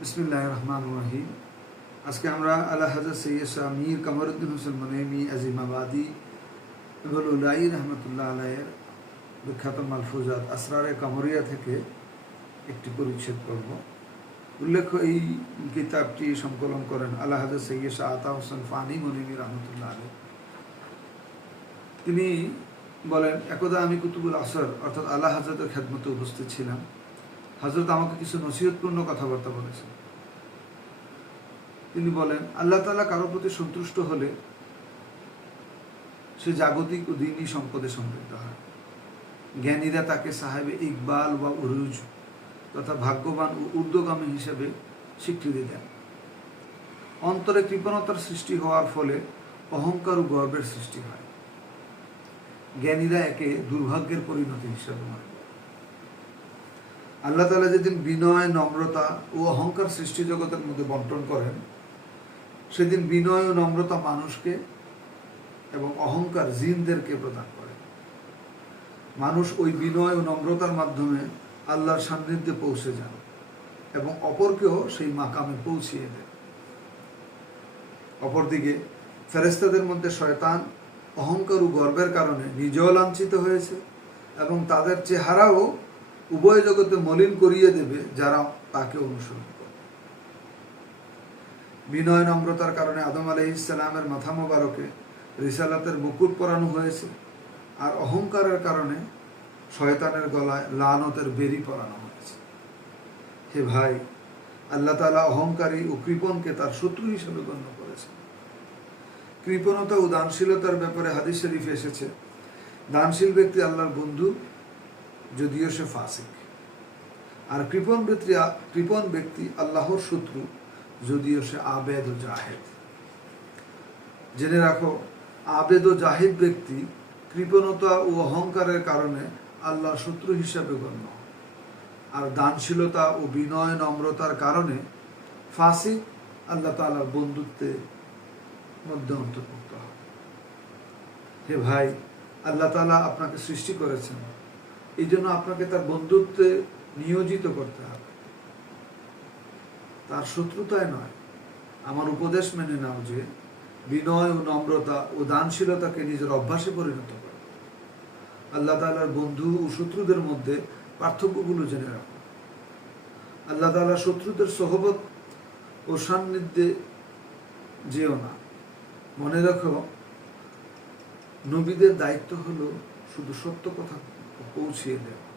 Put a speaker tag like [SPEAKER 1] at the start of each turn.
[SPEAKER 1] বিসমিল্লাহ রহমান রহিম আজকে আমরা আল্লাহ হাজর সৈয়দ শাহ মীর কামরুদ্দিন হোসেন মনেমি আজিমাবাদী উলাই রহমতুল্লাহ আলাইয়ের বিখ্যাত মালফুজাত আসরারে কামরিয়া থেকে একটি পরিচ্ছেদ করব উল্লেখ্য, এই কিতাবটি সংকলন করেন আল্লাহ হাজর সৈয়দ শাহ আতা হোসেন ফানি মনিমি রহমতুল্লাহ আলাই তিনি বলেন, একদা আমি কুতুবুল আসর, অর্থাৎ আল্লাহ হাজরতের খেদমতে উপস্থিত ছিলাম। হজরত আমাকে কিছু নসিহতপূর্ণ কথাবার্তা বলেছেন। তিনি বলেন, আল্লাহ তালা কারও প্রতি সন্তুষ্ট হলে সে জাগতিক ও দিনই সম্পদে সমৃদ্ধ হয়। জ্ঞানীরা তাকে সাহেবে ইকবাল বা উরুজ তথা ভাগ্যবান ও ঊর্ধ্বগামী হিসেবে স্বীকৃতি দেন। অন্তরে কৃপণতার সৃষ্টি হওয়ার ফলে অহংকার ও গর্বের সৃষ্টি হয়। জ্ঞানীরা একে দুর্ভাগ্যের পরিণতি হিসেবে মানে আল্লাহ তালা যেদিন বিনয়, নম্রতা ও অহংকার সৃষ্টি জগতের মধ্যে বন্টন করেন, সেদিন বিনয় ও নম্রতা মানুষকে এবং অহংকার জিনদেরকে প্রদান করে। মানুষ ওই বিনয় ও নম্রতার মাধ্যমে আল্লাহর সান্নিধ্যে পৌঁছে যান এবং অপরকেও সেই মাকামে পৌঁছিয়ে দেন। অপরদিকে ফেরেস্তাদের মধ্যে শয়তান অহংকার ও গর্বের কারণে নিজেও লাঞ্ছিত হয়েছে এবং তাদের চেহারাও উভয় জগতে মলিন করিয়ে দেবে যারা তাকে অনুসরণ করে। বিনয় নম্রতার কারণে আদম আলহ ইসলামের মাথা মোবারকে রিসালাতের মুকুট পরানো হয়েছে আর অহংকারের কারণে শয়তানের গলায় লানতের বেরি পরানো হয়েছে। হে ভাই, আল্লাহ তালা অহংকারী ও কৃপণকে তার শত্রু হিসেবে গণ্য করেছে কৃপণতা ও দানশীলতার ব্যাপারে হাদিস শরীফ এসেছে, দানশীল ব্যক্তি আল্লাহর বন্ধু যদিও সে ফাসিক। আর কৃপণ ব্যক্তি কৃপণ ব্যক্তি আল্লাহর শত্রু, যদিও সে আবেদ ও জাহেদ। জেনে রাখো, আবেদ ও জাহিদ ব্যক্তি কৃপণতা ও অহংকারের কারণে আল্লাহর শত্রু হিসাবে গণ্য। আর দানশীলতা ও বিনয় নম্রতার কারণে ফাসিক আল্লাহ তালার বন্ধুত্বে মধ্যে অন্তর্ভুক্ত হয়। হে ভাই, আল্লাহ তালা আপনাকে সৃষ্টি করেছেন। এই জন্য আপনাকে তার বন্ধুত্বে নিয়োজিত করতে হবে। তার শত্রুতায় নয়। আমার উপদেশ মেনে নাও যে, বিনয় ও নম্রতা ও দানশীলতাকে নিজের অভ্যাসে পরিণত করো। আল্লাহ তালার বন্ধু ও শত্রুদের মধ্যে পার্থক্যগুলো জেনে রাখো। আল্লাহ তালা শত্রুদের সহবত ও সান্নিধ্যে যেও না। মনে রাখো, নবীদের দায়িত্ব হলো শুধু সত্য কথা পৌঁছিয়ে দেওয়া